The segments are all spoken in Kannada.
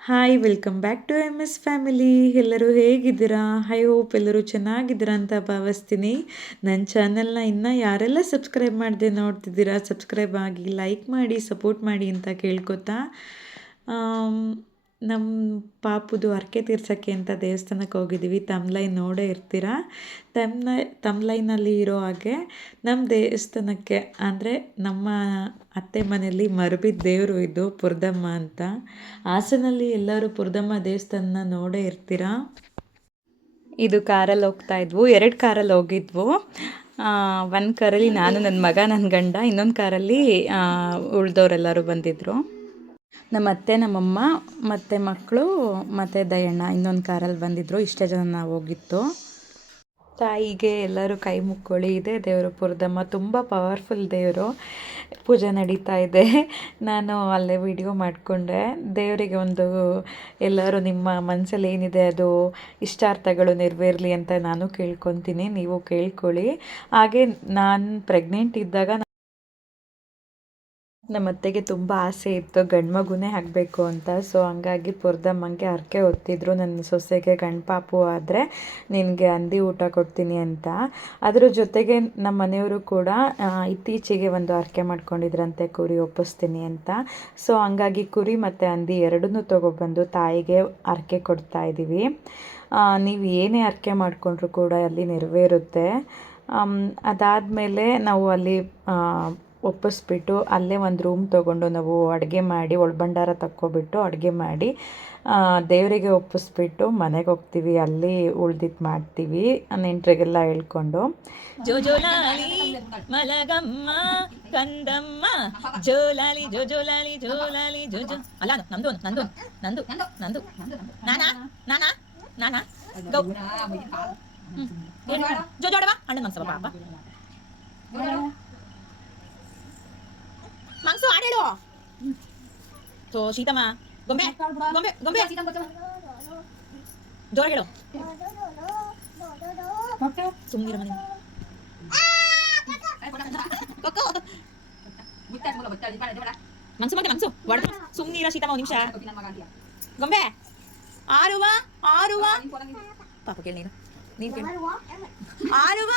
Hi welcome back to M S family ಎಲ್ಲರೂ ಹೇಗಿದ್ದೀರಾ? ಹೈ ಹೋಪ್ ಎಲ್ಲರೂ ಚೆನ್ನಾಗಿದ್ದೀರಾ ಅಂತ ಭಾವಿಸ್ತೀನಿ. ನನ್ನ ಚಾನಲ್ನ ಇನ್ನೂ ಯಾರೆಲ್ಲ ಸಬ್ಸ್ಕ್ರೈಬ್ ಮಾಡದೆ ನೋಡ್ತಿದ್ದೀರಾ ಸಬ್ಸ್ಕ್ರೈಬ್ ಆಗಿ ಲೈಕ್ ಮಾಡಿ ಸಪೋರ್ಟ್ ಮಾಡಿ ಅಂತ ಕೇಳ್ಕೊತಾ. ನಮ್ಮ ಪಾಪುದು ಹರಕೆ ತೀರ್ಸೋಕ್ಕೆ ಅಂತ ದೇವಸ್ಥಾನಕ್ಕೆ ಹೋಗಿದ್ದೀವಿ. ತಮ್ಲೈನ್ ನೋಡೇ ಇರ್ತೀರಾ? ತಮ್ನ ತಮ್ಲೈನಲ್ಲಿ ಇರೋ ಹಾಗೆ ನಮ್ಮ ದೇವಸ್ಥಾನಕ್ಕೆ, ಅಂದರೆ ನಮ್ಮ ಅತ್ತೆ ಮನೆಯಲ್ಲಿ ಮರುಬಿದ್ದ ದೇವರು ಇದು ಪುರ್ದಮ್ಮ ಅಂತ. ಹಾಸನಲ್ಲಿ ಎಲ್ಲರೂ ಪುರ್ದಮ್ಮ ದೇವಸ್ಥಾನ ನೋಡೇ ಇರ್ತೀರಾ? ಇದು ಕಾರಲ್ಲಿ ಹೋಗ್ತಾ ಇದ್ವು. ಎರಡು ಕಾರಲ್ಲಿ ಹೋಗಿದ್ವು. ಒಂದು ಕಾರಲ್ಲಿ ನಾನು ನನ್ನ ಮಗ ನನ್ನ ಗಂಡ, ಇನ್ನೊಂದು ಕಾರಲ್ಲಿ ಉಳಿದವ್ರೆಲ್ಲರೂ ಬಂದಿದ್ದರು ನಮ್ಮ ಅತ್ತೆ, ನಮ್ಮಮ್ಮ ಮತ್ತು ಮಕ್ಕಳು ಮತ್ತು ದಯಣ್ಣ ಇನ್ನೊಂದು ಕಾರಲ್ಲಿ ಬಂದಿದ್ದರು ಇಷ್ಟೇ ಜನ ನಾವು ಹೋಗಿತ್ತು ತಾಯಿಗೆ ಎಲ್ಲರೂ ಕೈ ಮುಕ್ಕೊಳ್ಳಿ. ಇದೆ ದೇವರು ಪುರದಮ್ಮ. ತುಂಬ ಪವರ್ಫುಲ್ ದೇವರು. ಪೂಜೆ ನಡೀತಾ ಇದೆ. ನಾನು ಅಲ್ಲೇ ವಿಡಿಯೋ ಮಾಡಿಕೊಂಡೆ. ದೇವರಿಗೆ ಒಂದು ಎಲ್ಲರೂ ನಿಮ್ಮ ಮನಸ್ಸಲ್ಲಿ ಏನಿದೆ ಅದು ಇಷ್ಟಾರ್ಥಗಳು ನೆರವೇರಲಿ ಅಂತ ನಾನು ಕೇಳ್ಕೊತೀನಿ. ನೀವು ಕೇಳ್ಕೊಳ್ಳಿ. ಹಾಗೆ ನಾನು ಪ್ರೆಗ್ನೆಂಟ್ ಇದ್ದಾಗ ನಮ್ಮ ಅತ್ತೆಗೆ ತುಂಬ ಆಸೆ ಇತ್ತು, ಗಂಡು ಮಗುನೇ ಆಗಬೇಕು ಅಂತ. ಸೊ ಹಂಗಾಗಿ ಪುರ್ದಮ್ಮಂಗೆ ಹರಕೆ ಹೊತ್ತಿದ್ರು. ನನ್ನ ಸೊಸೆಗೆ ಗಂಡು ಪಾಪು ಆದರೆ ನಿನಗೆ ಹಂದಿ ಊಟ ಕೊಡ್ತೀನಿ ಅಂತ. ಅದರ ಜೊತೆಗೆ ನಮ್ಮ ಮನೆಯವರು ಕೂಡ ಇತ್ತೀಚೆಗೆ ಒಂದು ಹರಕೆ ಮಾಡ್ಕೊಂಡಿದ್ರಂತೆ, ಕುರಿ ಒಪ್ಪಿಸ್ತೀನಿ ಅಂತ. ಸೊ ಹಂಗಾಗಿ ಕುರಿ ಮತ್ತು ಹಂದಿ ಎರಡನ್ನೂ ತೊಗೊಬಂದು ತಾಯಿಗೆ ಹರಕೆ ಕೊಡ್ತಾ ಇದ್ದೀವಿ. ನೀವು ಏನೇ ಹರಕೆ ಮಾಡಿಕೊಂಡ್ರು ಕೂಡ ಅಲ್ಲಿ ನೆರವೇರುತ್ತೆ. ಅದಾದಮೇಲೆ ನಾವು ಅಲ್ಲಿ ಒಪ್ಪಿಸ್ಬಿಟ್ಟು ಅಲ್ಲೇ ಒಂದು ರೂಮ್ ತೊಗೊಂಡು ನಾವು ಅಡುಗೆ ಮಾಡಿ, ಒಳಭಂಡಾರ ತಕ್ಕೊಬಿಟ್ಟು ಅಡುಗೆ ಮಾಡಿ ದೇವರಿಗೆ ಒಪ್ಪಿಸ್ಬಿಟ್ಟು ಮನೆಗೆ ಹೋಗ್ತೀವಿ. ಅಲ್ಲಿ ಉಳ್ದಿದ್ದು ಮಾಡ್ತೀವಿ. ನೆಂಟರಿಗೆಲ್ಲ ಹೇಳ್ಕೊಂಡು. ಜೋಜೋಲಾಲಿ, ಮಲಗಮ್ಮ, ಕಂದಮ್ಮ, ಜೋಲಾಲಿ, ಜೋಜೋಲಾಲಿ, ಜೋಲಾಲಿ, ಜೋಜೋ, ಅಲ್ಲ ನಂದು ನಂದು ನಂದು ನಾನಾ ನಾನಾ ನಾನಾ? ಜೋಜೋಡವಾ, ಅಣ್ಣನ ಮನ್ಸವ ಪಾಪ ಮನ್ಸು ಆಡೇಳು ತೋ ಶೀತಮ್ಮ ಗೊಂಬೆ ಗೊಂಬೆ ಗೊಂಬೆ ಜೋರ ಹೇಳು ಸುಮ್ಮನಿರ ಮನೆ ಕೊಕ್ಕೋ ಮನ್ಸು ಮತ್ತೆ ಮನ್ಸು ಒಡ ಸುಮ್ಮನಿರ ಶೀತಮ್ಮ ಒಂದು ನಿಮಿಷ ಗೊಂಬೆ ಆರುವ ಆರುವ ಪಾಪ ಕೇಳಿ ನೀನು ನೀನು ಕೇಳಿ ಆರುವ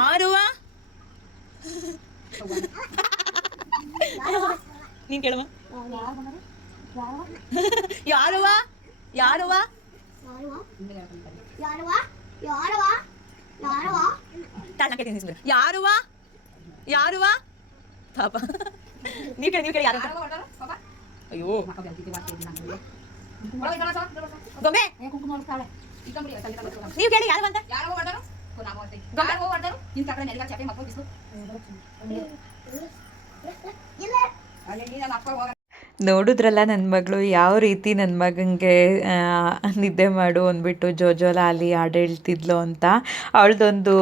ಆರುವ ನೀನ್ ಕೇಳುವ ಯಾರುವ ಯಾರುವ ತಾಳ್ನ ಕೇಳ್ತೀನಿ ಸುಮ್ನಿರು. ಯಾರುವ ಯಾರುವ ಪಾಪ ನೀವ್ ಕೇಳಿ ನೀವ್ ಕೇಳಿ ಯಾರು ಅಂತ. ಅಯ್ಯೋ ಗೊಂಬೆ ನೀವ್ ಕೇಳಿ ಯಾರು ಅಂತ ನಿಂತ ಕಡೆ ನೆಲಗ ಚಾಪೆ ಮಕ್ಕಳು ಬಿಸಿಲು ಇಲ್ಲ ಅಲ್ಲಿ ನೀನು ಅಪ್ಪ ಹೋಗ ನೋಡಿದ್ರಲ್ಲ ನನ್ನ ಮಗಳು, ಯಾವ ರೀತಿ ನನ್ನ ಮಗನಿಗೆ ನಿದ್ದೆ ಮಾಡು ಅಂದ್ಬಿಟ್ಟು ಜೋಜೋಲಾಲಿ ಹಾಡು ಹೇಳ್ತಿದ್ಲು ಅಂತ. ಅವಳದೊಂದು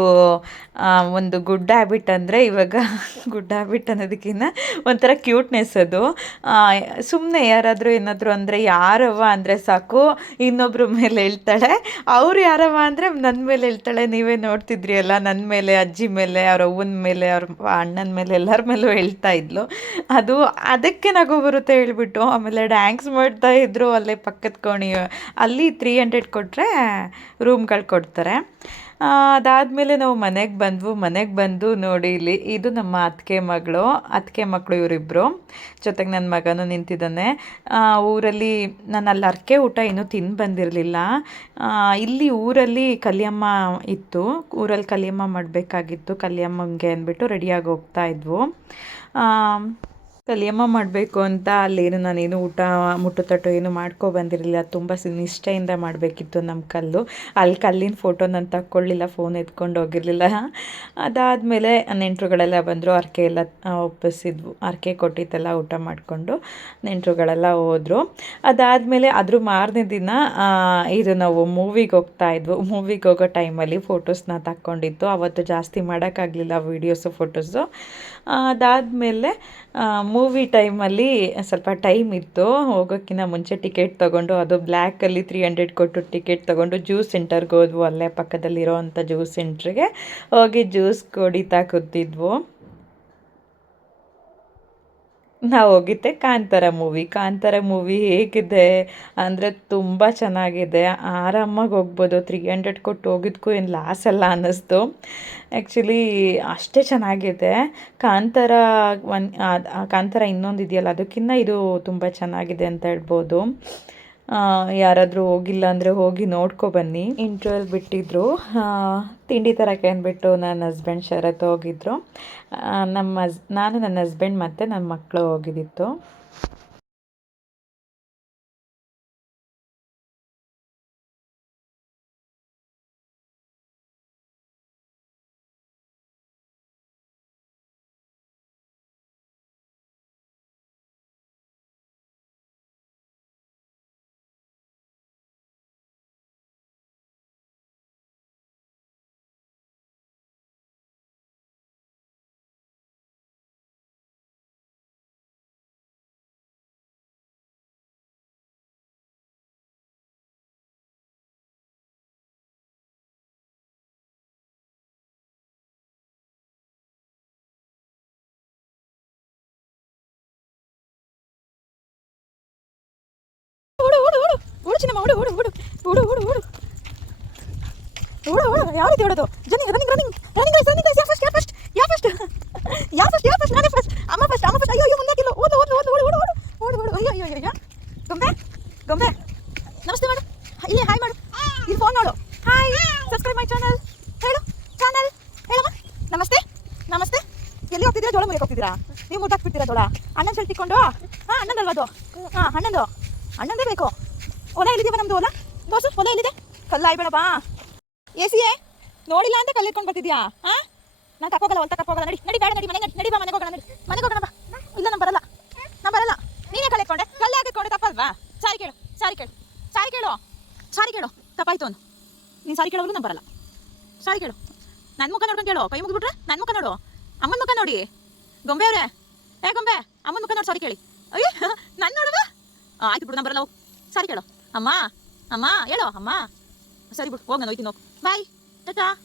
ಒಂದು ಗುಡ್ ಹ್ಯಾಬಿಟ್ ಅಂದರೆ ಇವಾಗ ಗುಡ್ ಹ್ಯಾಬಿಟ್ ಅನ್ನೋದಕ್ಕಿಂತ ಒಂಥರ ಕ್ಯೂಟ್ನೆಸ್ ಅದು. ಸುಮ್ಮನೆ ಯಾರಾದರೂ ಏನಾದರೂ ಅಂದರೆ ಯಾರವ್ವ ಅಂದರೆ ಸಾಕು ಇನ್ನೊಬ್ಬರ ಮೇಲೆ ಹೇಳ್ತಾಳೆ. ಅವ್ರು ಯಾರವ್ವ ಅಂದರೆ ನನ್ನ ಮೇಲೆ ಹೇಳ್ತಾಳೆ, ನೀವೇ ನೋಡ್ತಿದ್ರಿ ಅಲ್ಲ ನನ್ನ ಮೇಲೆ, ಅಜ್ಜಿ ಮೇಲೆ, ಅವ್ರ ಅವ್ವನ ಮೇಲೆ, ಅವ್ರ ಅಣ್ಣನ ಮೇಲೆ, ಎಲ್ಲರ ಮೇಲೂ ಹೇಳ್ತಾ ಇದ್ಲು. ಅದು ಅದಕ್ಕೆ ನಗು ಬರುತ್ತೆ ಹೇಳ್ಬಿಟ್ಟು ಆಮೇಲೆ ಡ್ಯಾನ್ಸ್ ಮಾಡ್ತಾ ಇದ್ರು ಅಲ್ಲೇ ಪಕ್ಕದ ಕೋಣಿ, ಅಲ್ಲಿ ತ್ರೀ ಹಂಡ್ರೆಡ್ ಕೊಟ್ಟರೆ ರೂಮ್ಗಳು ಕೊಡ್ತಾರೆ. ಅದಾದಮೇಲೆ ನಾವು ಮನೆಗೆ ಬಂದ್ವು. ಮನೆಗೆ ಬಂದು ನೋಡಿ ಇಲ್ಲಿ ಇದು ನಮ್ಮ ಅತ್ತಿಗೆ ಮಗಳು ಅತ್ತಿಗೆ ಮಕ್ಕಳು ಇವರಿಬ್ಬರು ಜೊತೆಗೆ ನನ್ನ ಮಗನು ನಿಂತಿದ್ದಾನೆ. ಊರಲ್ಲಿ ನಾನು ಅಲ್ಲಿ ಅರ್ಕೆ ಊಟ ಇನ್ನೂ ತಿಂದು ಬಂದಿರಲಿಲ್ಲ. ಇಲ್ಲಿ ಊರಲ್ಲಿ ಕಲಿಯಮ್ಮ ಇತ್ತು. ಊರಲ್ಲಿ ಕಲಿಯಮ್ಮ ಮಾಡಬೇಕಾಗಿತ್ತು. ಕಲಿಯಮ್ಮಂಗೆ ಅಂದ್ಬಿಟ್ಟು ರೆಡಿಯಾಗಿ ಹೋಗ್ತಾ ಇದ್ವು. ಕಲಿಯಮ್ಮ ಮಾಡಬೇಕು ಅಂತ ಅಲ್ಲೇನು ನಾನೇನು ಊಟ ಮುಟ್ಟು ತಟ್ಟು ಏನು ಮಾಡ್ಕೊ ಬಂದಿರಲಿಲ್ಲ. ತುಂಬ ನಿಷ್ಠೆಯಿಂದ ಮಾಡಬೇಕಿತ್ತು ನಮ್ಮ ಕಲ್ಲು. ಅಲ್ಲಿ ಕಲ್ಲಿನ ಫೋಟೋ ನಾನು ತಕ್ಕೊಳ್ಳಿಲ್ಲ ಫೋನ್ ಎತ್ಕೊಂಡು ಹೋಗಿರಲಿಲ್ಲ. ಅದಾದಮೇಲೆ ನೆಂಟರುಗಳೆಲ್ಲ ಬಂದರು, ಅರ್ಕೆ ಎಲ್ಲ ಒಪ್ಪಿಸಿದ್ವು. ಅರ್ಕೆ ಕೊಟ್ಟಿದ್ದೆಲ್ಲ ಊಟ ಮಾಡಿಕೊಂಡು ನೆಂಟರುಗಳೆಲ್ಲ ಹೋದರು. ಅದಾದಮೇಲೆ ಅದ್ರ ಮಾರನೇ ದಿನ ಇದು ನಾವು ಮೂವಿಗೆ ಹೋಗ್ತಾ ಇದ್ವು. ಮೂವಿಗೆ ಹೋಗೋ ಟೈಮಲ್ಲಿ ಫೋಟೋಸ್ನ ತಕ್ಕೊಂಡಿತ್ತು. ಅವತ್ತು ಜಾಸ್ತಿ ಮಾಡೋಕ್ಕಾಗಲಿಲ್ಲ ವೀಡಿಯೋಸು ಫೋಟೋಸು ಅದಾದಮೇಲೆ ಮೂವಿ ಟೈಮಲ್ಲಿ ಸ್ವಲ್ಪ ಟೈಮ್ ಇತ್ತು. ಹೋಗೋಕ್ಕಿಂತ ಮುಂಚೆ ಟಿಕೆಟ್ ತೊಗೊಂಡು, ಅದು ಬ್ಲ್ಯಾಕಲ್ಲಿ ತ್ರೀ ಹಂಡ್ರೆಡ್ ಕೊಟ್ಟು ಟಿಕೆಟ್ ತೊಗೊಂಡು ಜ್ಯೂಸ್ ಸೆಂಟರ್ಗೆ ಹೋದ್ವು. ಅಲ್ಲೇ ಪಕ್ಕದಲ್ಲಿರೋ ಅಂಥ ಜ್ಯೂಸ್ ಸೆಂಟ್ರಿಗೆ ಹೋಗಿ ಜ್ಯೂಸ್ ಕುಡಿತಾ ಕೂತಿದ್ವು. ನಾವು ಹೋಗಿದ್ದೆ ಕಾಂತಾರ ಮೂವಿ. ಕಾಂತಾರ ಮೂವಿ ಹೇಗಿದೆ? ಅಂದರೆ ತುಂಬ ಚೆನ್ನಾಗಿದೆ. ಆರಾಮಾಗಿ ಹೋಗ್ಬೋದು. ತ್ರೀ ಹಂಡ್ರೆಡ್ ಕೊಟ್ಟು ಹೋಗಿದ್ದಕ್ಕೂ ಏನು ಲಾಸ್ ಅಲ್ಲ ಅನ್ನಿಸ್ತು. ಆ್ಯಕ್ಚುಲಿ ಅಷ್ಟೇ ಚೆನ್ನಾಗಿದೆ. ಕಾಂತಾರ ಒನ್ ಕಾಂತಾರ ಇನ್ನೊಂದು ಇದೆಯಲ್ಲ ಅದಕ್ಕಿಂತ ಇದು ತುಂಬ ಚೆನ್ನಾಗಿದೆ ಅಂತ ಹೇಳ್ಬೋದು. ಯಾರಾದರೂ ಹೋಗಿಲ್ಲ ಅಂದರೆ ಹೋಗಿ ನೋಡ್ಕೊ ಬನ್ನಿ. ಇಂಟ್ರೋಲ್ ಬಿಟ್ಟಿದ್ರು. ತಿಂಡಿ ತರಕ್ಕೆ ಅಂದ್ಬಿಟ್ಟು ನನ್ನ ಹಸ್ಬೆಂಡ್ ಶರತ್ ಹೋಗಿದ್ರು. ನಮ್ಮ ನಾನು ನನ್ನ ಹಸ್ಬೆಂಡ್ ಮತ್ತು ನನ್ನ ಮಕ್ಕಳು ಹೋಗಿದ್ದಿತ್ತು. ಚಿನ್ನಮ್ಮ ಓಡು ಓಡು ಓಡು ಓಡು ಓಡು ಓಡು. ಓಡು ಓಡು ಯಾವ ರೀತಿ ಓಡೋದು? ಜನಿಂಗ್ running running running race running race yeah first yeah first yeah first yeah first yeah first ನಾನೇ ಫಸ್ಟ್ ಅಮ್ಮ ಫಸ್ಟ್ ಅಮ್ಮ ಫಸ್ಟ್ ಅಯ್ಯೋ ಅಯ್ಯೋ ಮುಂದೆ ಕಿಲೋ ಓಡು ಓಡು ಓಡು ಓಡು ಓಡು ಓಡು ಓಡು. ಓಡು ಅಯ್ಯೋ ಅಯ್ಯೋ ಅಯ್ಯೋ. ಗೊಂಬೆ ಗೊಂಬೆ. ನಮಸ್ತೆ ಮಾಡು. ಇಲ್ಲಿ ಹಾಯ್ ಮಾಡು. ಇಲ್ಲಿ ಫೋನ್ ನೋಡು. ಹಾಯ್ ಸಬ್ಸ್ಕ್ರೈಬ್ ಮೈ ಚಾನಲ್ ಹೇಳು. ಚಾನಲ್ ಹೇಳಮ್ಮ. ನಮಸ್ತೆ. ನಮಸ್ತೆ. ಎಲ್ಲಿ ಹೋಗ್ತಿದ್ದೀರಾ? ಜೋಳ ಮುರಿಯಕ್ಕೆ ಹೋಗ್ತಿದ್ದೀರಾ? ನೀವು ಮುಟ್ಟಾಕ್ಬಿಡ್ತೀರಾ ಜೋಳ? ಅಣ್ಣನ ಸೆಲ್ ತಿಕ್ಕೊಂಡು ಹಾಂ ಅಣ್ಣಂದಲ್ವಾ ಅದು? ಹಾಂ, ಅಣ್ಣಂದು. ಅಣ್ಣಂದೇ ಬೇಕು. ಹೊಲ ಎಲ್ಲಿದೀವ ನಮ್ದು ಹೊಲ? ದೋಸು ಹೊಲ ಎಲ್ಲಿದೆ? ಕಲ್ಲಾಯ್ಬೇಡಪ್ಪ. ಎ ಸಿ ನೋಡಿಲ್ಲ ಅಂತ ಕಲ್ಲಿಟ್ಕೊಂಡು ಬರ್ತಿದ್ಯಾ? ಹಾ ನಾನು ಕರ್ಕೋಗಲ್ಲ ಹೊಲ್ತ ಕರ್ಕೋಗಲ್ಲ ನಡಿ ನಡಿ ಬೇಡ ನಡಿ ಮನೆ ನಡಿ, ಬಾ ಮನೆಗೆ ಹೋಗೋಣ ನಡಿ. ಮನೆಗೆ ಹೋಗೋಣ ಬಾ. ಇಲ್ಲ ನಾನು ಬರಲ್ಲ. ನಾನು ಬರಲ್ಲ. ನೀನೇ ಕಲ್ಲು ಕಲ್ಲೇ ಹಾಕಿಕೊಂಡೆ ತಪ್ಪಲ್ವಾ? ಸಾರಿ ಕೇಳು ಸಾರಿ ಕೇಳು. ಸಾರಿ ಕೇಳು. ಸಾರಿ ಕೇಳು. ತಪ್ಪಾಯ್ತು ಅವನು ನೀನು ಸಾರಿ ಕೇಳೋರು ನಾನು ಬರಲ್ಲ. ಸಾರಿ ಕೇಳು. ನನ್ನ ಮುಖ ನೋಡ್ಕೊಂಡು ಕೇಳು. ಕೈ ಮುಗಿದ್ಬಿಟ್ರೆ ನನ್ನ ಮುಖ ನೋಡು. ಅಮ್ಮನ ಮುಖ ನೋಡಿ. ಗೊಂಬೆ ಅವರೇ. ಏ ಗೊಂಬೆ. ಅಮ್ಮನ ಮುಖ ನೋಡಿ ಸಾರಿ ಕೇಳಿ. ಅಯ್ಯೋ ನನ್ನ ನೋಡುವ? ಆಯ್ತು ಬಿಡು ನಾನು ಬರಲ್ಲ ಸಾರಿ ಕೇಳು. ಅಮ್ಮ ಅಮ್ಮ, ಹೇಳೋ, ಅಮ್ಮ. ಸರಿ ಬಿಡು, ಹೋಗಿ, ನಾನು ಹೋಯ್ತೀನಿ, ಹೋಗಿ. ಬಾಯ್, ಟಾಟಾ.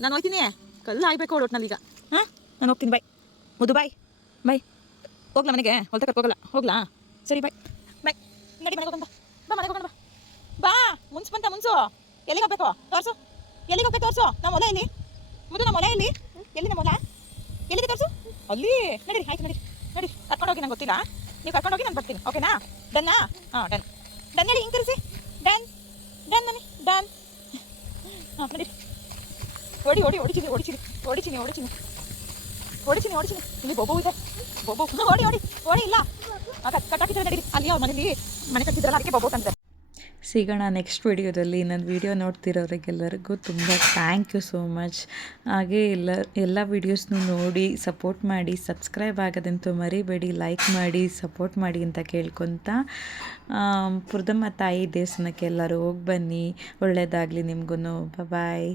ನಾನು ಹೋಗ್ತೀನಿ ಕಲ್ಲು ಆಗ್ಬೇಕು ಒಟ್ಟಿನಲ್ಲಿ ಈಗ. ಹಾಂ ನಾನು ಹೋಗ್ತೀನಿ, ಬಾಯ್. ಮುದು ಬಾಯ್. ಬಾಯ್. ಹೋಗ್ಲಾ ಮನೆಗೆ? ಹೊಲ್ತ ಕರ್ಕೋಗಲ್ಲ ಹೋಗ್ಲಾ? ಸರಿ, ಬಾಯ್. ಬಾಯ್. ನಡಿ ಮನೆಗೆ ಹೋಗೋಣ, ಬಾ. ಮನೆಗೆ ಹೋಗೋಣ, ಬಾ. ಬಾ. ಮುನ್ಸು ಬಂತ, ಮುನ್ಸು. ಎಲ್ಲಿಗೆ ಹೋಗ್ಬೇಕು? ತೋರಿಸು. ಎಲ್ಲಿಗೆ ಹೋಗ್ಬೇಕು, ತೋರಿಸು. ನಮ್ಮ ಹೊಲ ಎಲ್ಲಿ? ಮುದು ನಮ್ಮ ಹೊಲ ಎಲ್ಲಿ? ಎಲ್ಲಿ ನಮ್ಮ ಹೊಲ? ಎಲ್ಲಿದೆ ತೋರಿಸು? ಅಲ್ಲಿ. ನಡೀರಿ ಆಯ್ತು, ನಡಿ. ನಡಿ. ಕರ್ಕೊಂಡು ಹೋಗಿ, ನಂಗೆ ಗೊತ್ತಿಲ್ಲ. ನೀವು ಕರ್ಕೊಂಡು ಹೋಗಿ, ನಾನು ಬರ್ತೀನಿ. ಓಕೆನಾ? ಡನ್ನಾ? ಹಾಂ, ಡನ್. ಡನ್ ಹೇಳಿ ಹಿಂಗೆ ಕರೆಸಿ ಡನ್ ಡನ್ ನನಿ ಡನ್ ಹಾಂ ನಡಿ ಓಡಿ ಓಡಿ ಓಡಿಚಿನಿ ಓಡಿಚಿನಿ ಓಡಿಚಿನಿ ಓಡಿಚಿನಿ ಓಡಿಚಿನಿ ಓಡಿಚಿನಿ ಇಲ್ಲಿ ಬೊಬ್ಬು ಇದೆ ಬೊಬ್ಬು ಓಡಿ ಓಡಿ ಓಡಿ ಇಲ್ಲ ಆ, ಕಟ್ ಕಟ್ಟಾಕಿದ್ರೆ ನಡೀರಿ ಅಲ್ಲಿ ಅವ್ರ ಮನೇಲಿ ಮನೆ ಕಟ್ಟಿದ್ರಲ್ಲ ಅದಕ್ಕೆ ಬೊಬ್ಬು ಅಂತಾರೆ ಸಿಗೋಣ ನೆಕ್ಸ್ಟ್ ವಿಡಿಯೋದಲ್ಲಿ ನನ್ನ ವಿಡಿಯೋ ನೋಡ್ತಿರೋರಿಗೆಲ್ಲರಿಗೂ ತುಂಬ ಥ್ಯಾಂಕ್ ಯು ಸೋ ಮಚ್ ಹಾಗೆ ಎಲ್ಲ ಎಲ್ಲ ವೀಡಿಯೋಸ್ನು ನೋಡಿ ಸಪೋರ್ಟ್ ಮಾಡಿ ಸಬ್ಸ್ಕ್ರೈಬ್ ಆಗೋದಂತೂ ಮರಿಬೇಡಿ. ಲೈಕ್ ಮಾಡಿ ಸಪೋರ್ಟ್ ಮಾಡಿ ಅಂತ ಕೇಳ್ಕೊತ ಪುರ್ದಮ್ಮ ತಾಯಿ ದೇವಸ್ಥಾನಕ್ಕೆ ಎಲ್ಲರೂ ಹೋಗಿ ಬನ್ನಿ. ಒಳ್ಳೆಯದಾಗಲಿ ನಿಮಗೂ ಬಾಯ್